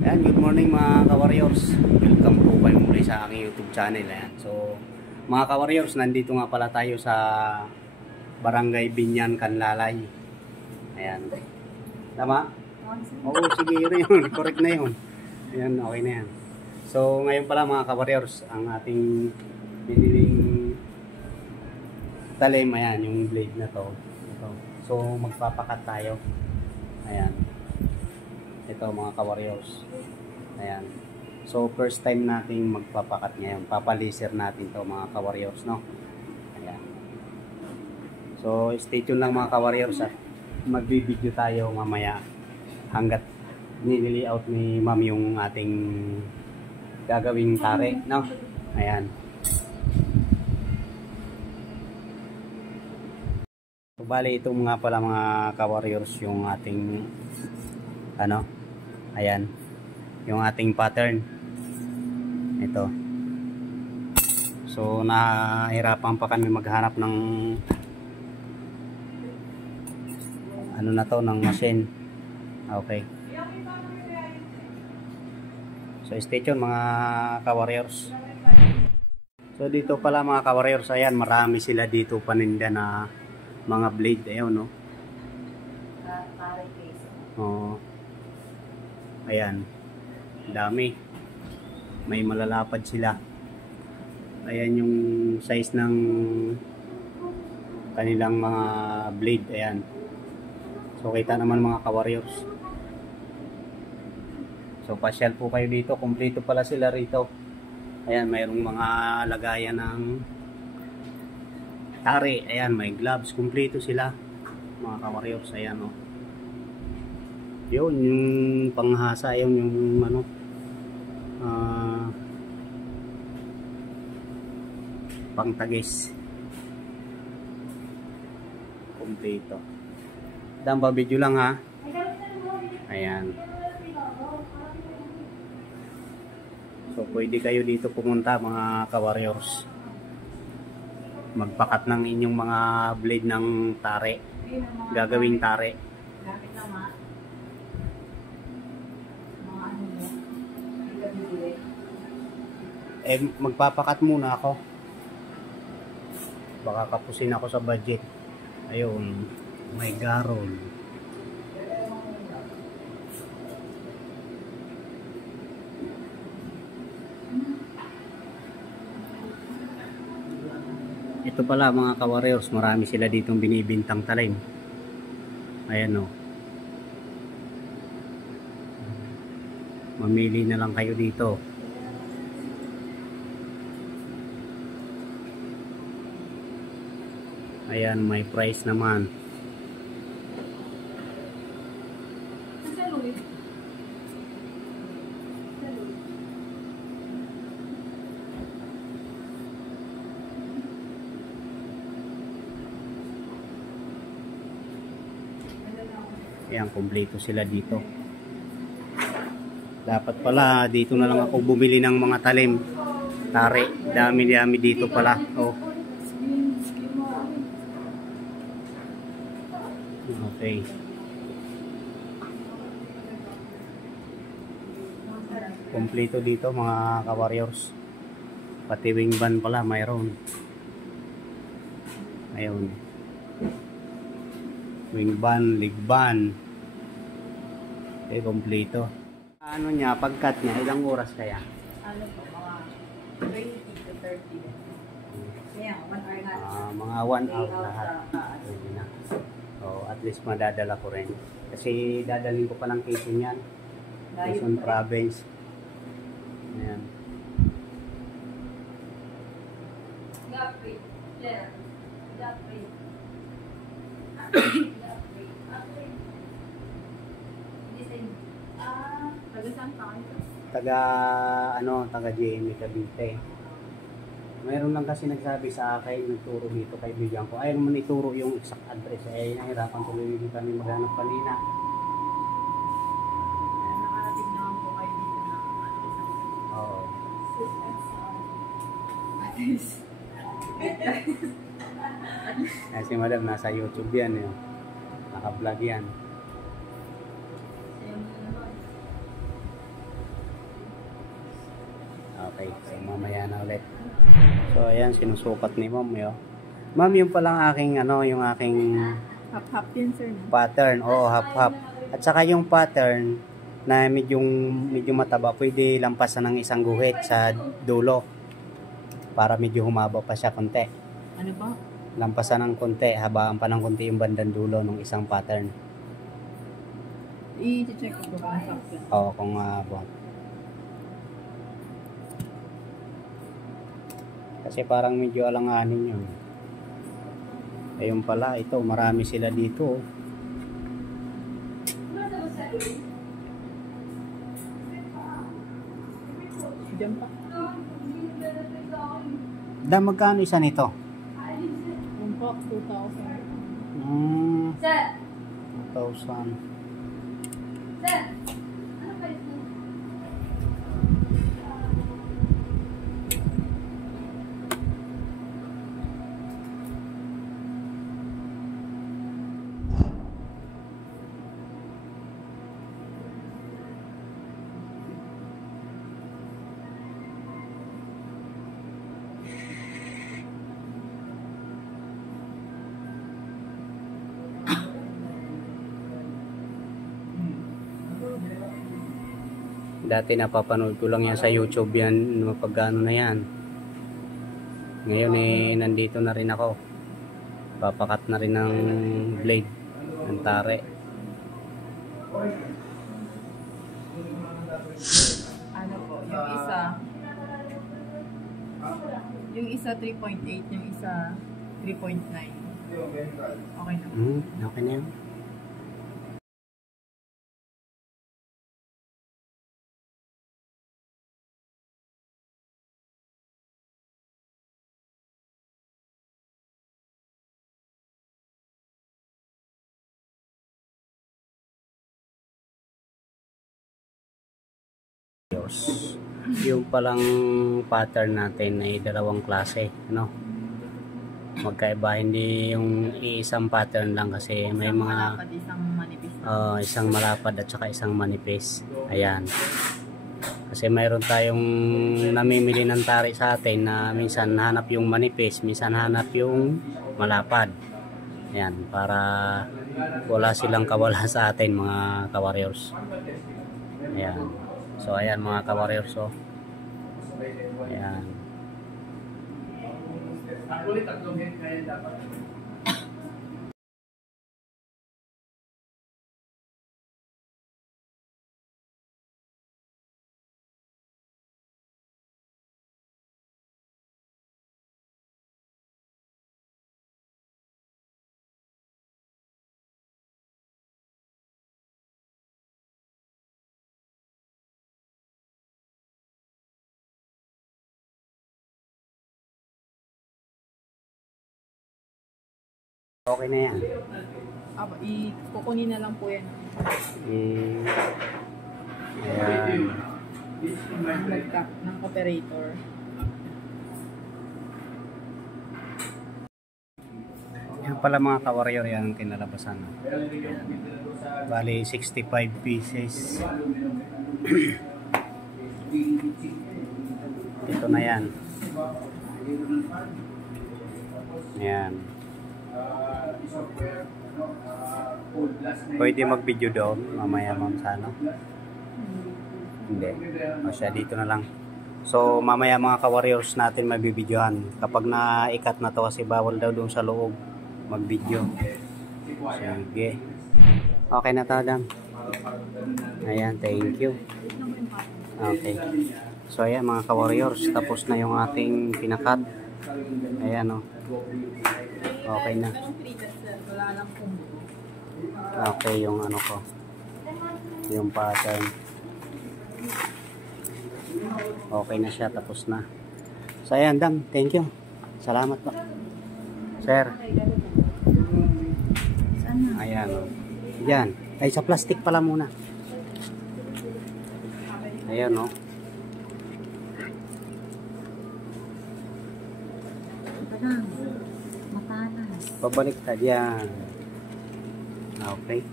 Ayan, good morning mga ka-warriors. Welcome po kayo muli sa aking YouTube channel. Ayan. So, mga ka-warriors, nandito nga pala tayo sa Barangay Binyan, Canlalay. Ayan. Tama? Oo, sige yun. Correct na yun. Ayan, okay na yan. So, ngayon pala mga ka-warriors, ang ating biniling talim, ayan, yung blade na to. Ito. So, magpapakat tayo. Ayan. Ito mga ka-warriors. Ayan. So first time nating magpapakat ngayon. Papalaser natin to mga ka-warriors, no? Ayan. So stay tuned lang mga ka-warriors at magbi-video tayo mamaya hanggat nili-layout ni ma'am yung ating gagawing tare, no? Ayan. So bali ito nga pala mga ka-warriors yung ating ayan, yung ating pattern. Ito. So nahirapan pa kami maghanap ng na to, ng machine. Okay. So stay tuned mga ka-warriors. So dito pala mga ka-warriors, ayan, marami sila dito paninda na mga blade, ayun, no? Oh. Ayan, dami, may malalapad sila. Ayan yung size ng kanilang mga blade. Ayan, so kita naman mga ka-warriors. So pasyal po kayo dito, kumpleto pala sila rito. Ayan, mayroong mga lagayan ng tari. Ayan, may gloves, kumpleto sila mga ka-warriors. Ayan, oh. Yun, yung panghasa, yung pangtagis. Kompleto. Damba video lang ha. Ayan. So pwede kayo dito pumunta mga ka-warriors. Magpakat ng inyong mga blade ng tare. Gagawing tare. Magpapakat muna ako. Baka kapusin ako sa budget. Ayun, may garol. Ito pala mga ka-warriors, marami sila ditong binibintang talim. Ayan, oh. Mamili na lang kayo dito. Ayan, may price naman. Ayan, kumpleto sila dito. Dapat pala dito na lang ako bumili ng mga talim. Tare, dami-dami dito pala. Oh. Okay. Kompleto dito mga ka-warriors. Pati wing band pala mayroon. Ayun. Wing band, leg band. Okay, kompleto. Ano niya, pagkat niya, ilang oras kaya? Ano po, mga 20 to 30 minutes. Yeah, 1 hour na. Mga 1 hour lahat. Pwede na. So, at least madadala ko rin. Kasi dadalhin ko pa ng Quezon yan. Quezon province. Ayan. Taga GMA Cavite. Mayroon lang kasi nagsabi sa akin, nagturo dito kay kaibigan ko. Ayaw naman ituro yung exact address. Ay, nahirapan tuloy kami maghanap kanina. Nakarating naman po kayo dito na Oo. Si madam nasa YouTube yan. Naka-vlog yan. Okay, so mamaya na ulit. So ayan, sinusukat ni ma'am yun. Ma'am, yung palang aking yung aking Half-half din, sir. pattern. Oo, half-half. At saka yung pattern na medyo mataba, pwede lampasan ng isang guhit sa dulo para medyo humaba pa siya konti. Ano ba? Lampasan ng konti, habaan pa ng konti yung bandang dulo ng isang pattern. I-check ko kung sakto. Oo, kung buwan. Kasi parang medyo alanganin yun. Ayun pala, ito, marami sila dito. Diyan pa. Magkano isa nito? Yung po, 2,000. 2,000. Dati napapanood ko lang yan sa YouTube yan, mapagano na yan. Ngayon nandito na rin ako. Papakat na rin ng blade, ng tare. Ano po, yung isa 3.8, yung isa 3.9. Okay na. Okay na yun. Yung palang pattern natin ay dalawang klase, no? Magkaiba, hindi yung isang pattern lang kasi may mga malapad, isang manipis. Isang malapad at saka isang manipis. Ayan. Kasi mayroon tayong namimili ng tari sa atin na minsan hanap yung manipis, minsan hanap yung malapad. Ayan, para wala silang kawala sa atin mga ka-warriors. Ayan. So ayan mga ka-warriors, so ayan. Okay na yan. Kukunin na lang po yan. Ayan. Nag-cut ng operator. Yan pala mga ka-warrior, yan ang kinalabasan. Bali 65 pieces. Ito na yan. Ayan. Pwede mag-video doon mamaya ma'am sa ano? Hindi. O siya, dito na lang. So mamaya mga ka-warriors natin mabibidyohan. Kapag na-ikat na to kasi bawal daw doon sa loob mag-video. Sige. Okay na to, Adam. Ayan, thank you. Okay. So ayan mga ka-warriors, tapos na yung ating pinakat. Ayan o. Okay na. Okay yung ano ko. Yung pattern. Okay na siya, tapos na. So ayan, Dam, thank you. Salamat po. Sir. Ayan o. Diyan. Ay, sa plastic pala muna. Ayan o. Pabalik ka diyan. Okay.